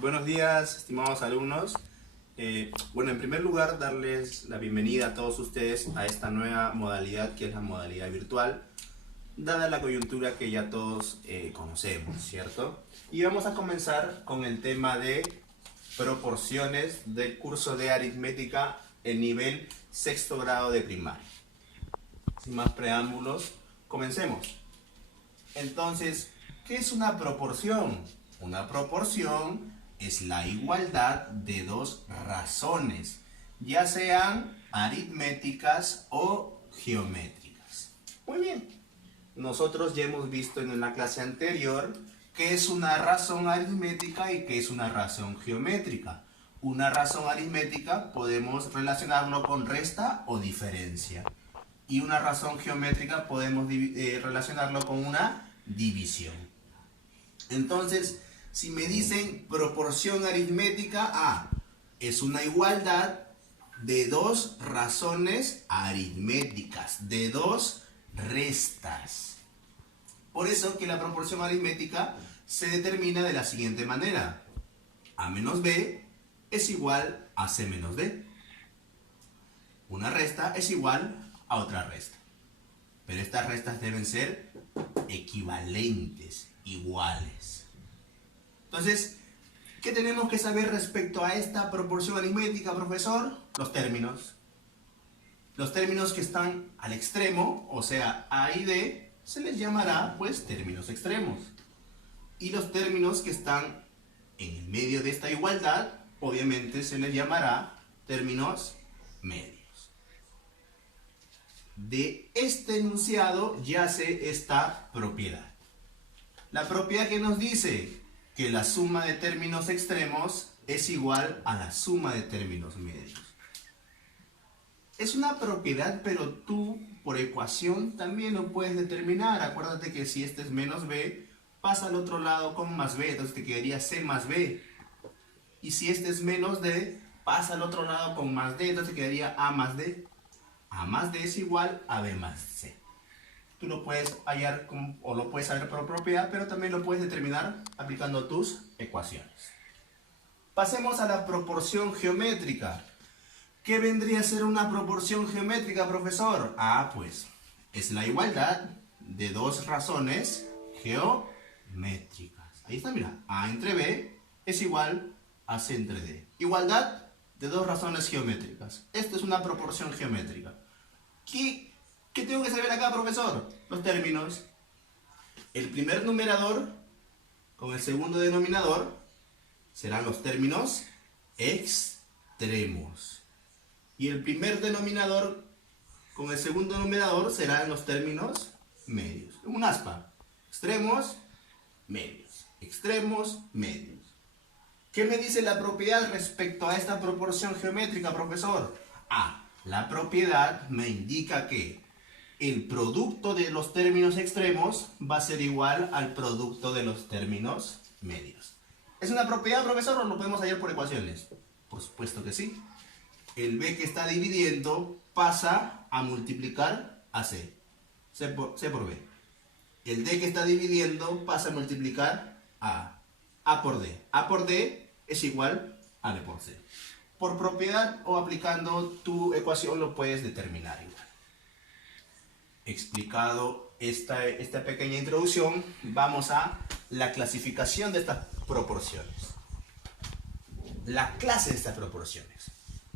Buenos días, estimados alumnos. Bueno, en primer lugar, darles la bienvenida a todos ustedes a esta nueva modalidad que es la modalidad virtual, dada la coyuntura que ya todos conocemos, ¿cierto? Y vamos a comenzar con el tema de proporciones del curso de aritmética en nivel sexto grado de primaria. Sin más preámbulos, comencemos. Entonces, ¿qué es una proporción? Una proporción es la igualdad de dos razones, ya sean aritméticas o geométricas. Muy bien. Nosotros ya hemos visto en una clase anterior qué es una razón aritmética y qué es una razón geométrica. Una razón aritmética podemos relacionarlo con resta o diferencia. Y una razón geométrica podemos relacionarlo con una división. Entonces, si me dicen proporción aritmética, es una igualdad de dos razones aritméticas, de dos restas. Por eso que la proporción aritmética se determina de la siguiente manera. A menos b es igual a c menos d. Una resta es igual a otra resta. Pero estas restas deben ser equivalentes, iguales. Entonces, ¿qué tenemos que saber respecto a esta proporción aritmética, profesor? Los términos. Los términos que están al extremo, o sea, A y D, se les llamará, pues, términos extremos. Y los términos que están en el medio de esta igualdad, obviamente se les llamará términos medios. De este enunciado yace esta propiedad. La propiedad que nos dice que la suma de términos extremos es igual a la suma de términos medios. Es una propiedad, pero tú por ecuación también lo puedes determinar. Acuérdate que si este es menos b, pasa al otro lado con más b, entonces te quedaría c más b. Y si este es menos d, pasa al otro lado con más d, entonces te quedaría a más d. A más d es igual a b más c. Tú lo puedes hallar o lo puedes saber por propiedad, pero también lo puedes determinar aplicando tus ecuaciones. Pasemos a la proporción geométrica. ¿Qué vendría a ser una proporción geométrica, profesor? Pues es la igualdad de dos razones geométricas. Ahí está, mira. A entre b es igual a c entre d. Igualdad de dos razones geométricas. Esto es una proporción geométrica. ¿Qué tengo que saber acá, profesor? Los términos. El primer numerador con el segundo denominador serán los términos extremos. Y el primer denominador con el segundo numerador serán los términos medios. Un aspa. Extremos, medios. Extremos, medios. ¿Qué me dice la propiedad respecto a esta proporción geométrica, profesor? La propiedad me indica que el producto de los términos extremos va a ser igual al producto de los términos medios. ¿Es una propiedad, profesor, o lo podemos hallar por ecuaciones? Por supuesto que sí. El b que está dividiendo pasa a multiplicar a c. C por b. El d que está dividiendo pasa a multiplicar a por d. A por d es igual a b por c. Por propiedad o aplicando tu ecuación lo puedes determinar igual. Explicado esta pequeña introducción, vamos a la clasificación de estas proporciones. La clase de estas proporciones.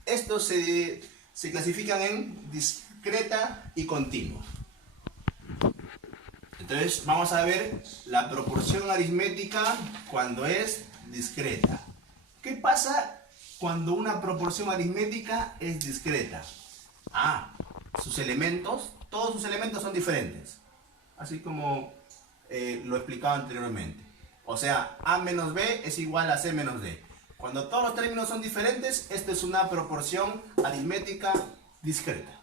Estos se clasifican en discreta y continua. Entonces vamos a ver la proporción aritmética cuando es discreta. ¿Qué pasa cuando una proporción aritmética es discreta? Sus elementos, todos sus elementos son diferentes. Así como lo explicaba anteriormente. O sea, a menos b es igual a c menos d. Cuando todos los términos son diferentes, esta es una proporción aritmética discreta.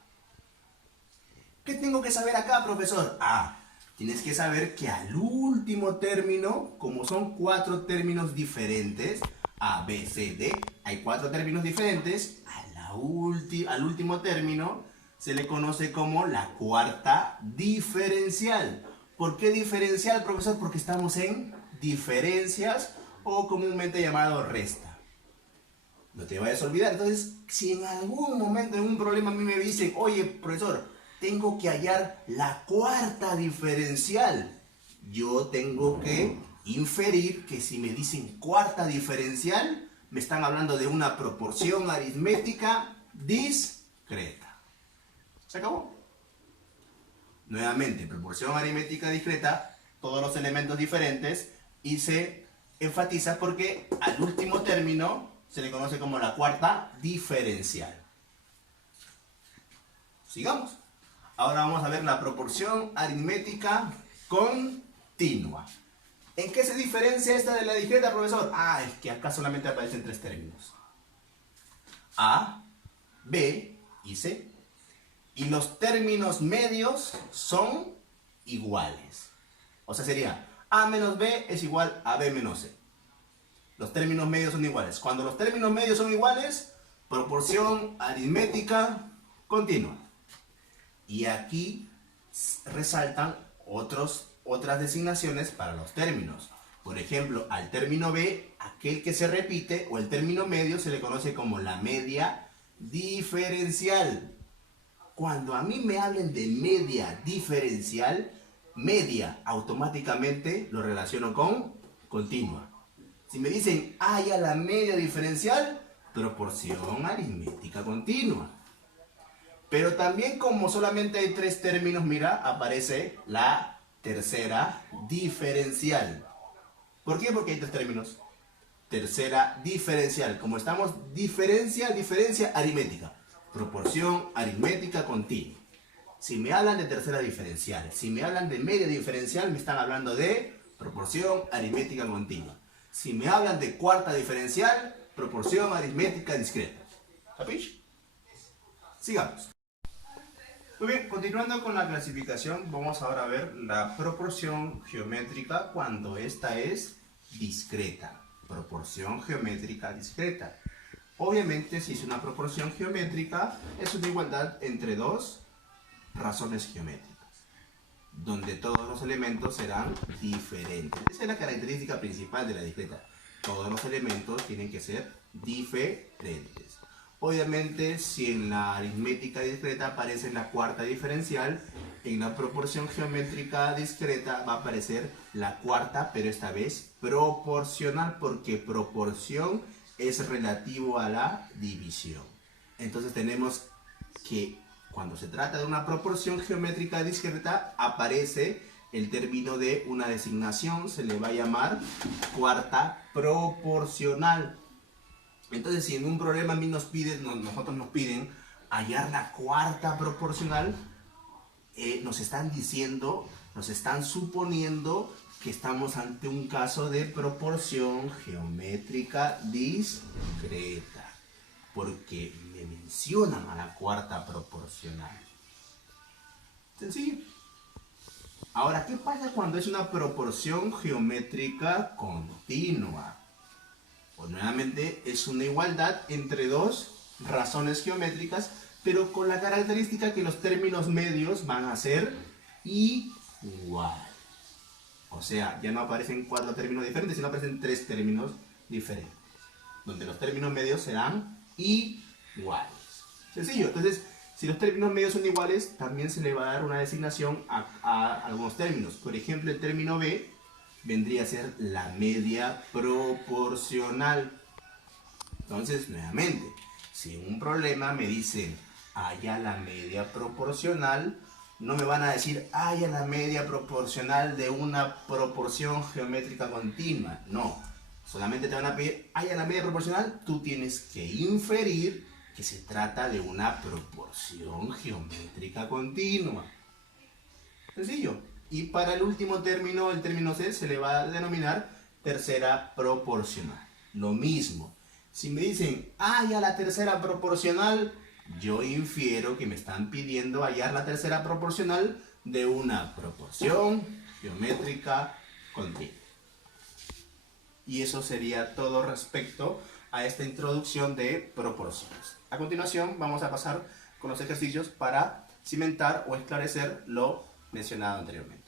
¿Qué tengo que saber acá, profesor? Tienes que saber que al último término, como son cuatro términos diferentes, A, B, C, D, hay cuatro términos diferentes, al último término se le conoce como la cuarta diferencial. ¿Por qué diferencial, profesor? Porque estamos en diferencias o comúnmente llamado resta. No te vayas a olvidar. Entonces, si en algún momento, en un problema, a mí me dicen, oye, profesor, tengo que hallar la cuarta diferencial, yo tengo que inferir que si me dicen cuarta diferencial, me están hablando de una proporción aritmética discreta. ¿Se acabó? Nuevamente, proporción aritmética discreta, todos los elementos diferentes, y se enfatiza porque al último término se le conoce como la cuarta diferencial. Sigamos. Ahora vamos a ver la proporción aritmética continua. ¿En qué se diferencia esta de la discreta, profesor? Ah, es que acá solamente aparecen tres términos. A, B y C. Y los términos medios son iguales. O sea, sería A menos B es igual a B menos C. Los términos medios son iguales. Cuando los términos medios son iguales, proporción aritmética continua. Y aquí resaltan otras designaciones para los términos. Por ejemplo, al término B, aquel que se repite, o el término medio, se le conoce como la media diferencial. Cuando a mí me hablen de media diferencial, media automáticamente lo relaciono con continua. Si me dicen, haya la media diferencial, proporción aritmética continua. Pero también como solamente hay tres términos, mira, aparece la tercera diferencial. ¿Por qué? Porque hay tres términos. Tercera diferencial. Como estamos, diferencia aritmética. Proporción aritmética continua. Si me hablan de tercera diferencial, si me hablan de media diferencial, me están hablando de proporción aritmética continua. Si me hablan de cuarta diferencial, proporción aritmética discreta. ¿Capish? Sigamos. Muy bien, continuando con la clasificación, vamos ahora a ver la proporción geométrica cuando esta es discreta. Proporción geométrica discreta. Obviamente, si es una proporción geométrica, es una igualdad entre dos razones geométricas, donde todos los elementos serán diferentes. Esa es la característica principal de la discreta. Todos los elementos tienen que ser diferentes. Obviamente, si en la aritmética discreta aparece la cuarta diferencial, en la proporción geométrica discreta va a aparecer la cuarta, pero esta vez proporcional, porque proporción es relativo a la división. Entonces tenemos que cuando se trata de una proporción geométrica discreta, aparece el término de una designación, se le va a llamar cuarta proporcional. Entonces, si en un problema a mí nosotros nos piden hallar la cuarta proporcional, nos están diciendo, nos están suponiendo que estamos ante un caso de proporción geométrica discreta, porque me mencionan a la cuarta proporcional. Sencillo. Ahora, ¿qué pasa cuando es una proporción geométrica continua? Pues nuevamente es una igualdad entre dos razones geométricas, pero con la característica que los términos medios van a ser igual. O sea, ya no aparecen cuatro términos diferentes, sino aparecen tres términos diferentes, donde los términos medios serán iguales. Sencillo. Entonces, si los términos medios son iguales, también se le va a dar una designación a algunos términos. Por ejemplo, el término B vendría a ser la media proporcional. Entonces, nuevamente, si en un problema me dicen haya la media proporcional, no me van a decir haya la media proporcional de una proporción geométrica continua. No, solamente te van a pedir haya la media proporcional. Tú tienes que inferir que se trata de una proporción geométrica continua. Sencillo. Y para el último término, el término C, se le va a denominar tercera proporcional. Lo mismo. Si me dicen, haya la tercera proporcional, yo infiero que me están pidiendo hallar la tercera proporcional de una proporción geométrica continua. Y eso sería todo respecto a esta introducción de proporciones. A continuación, vamos a pasar con los ejercicios para cimentar o esclarecer lo mencionado anteriormente.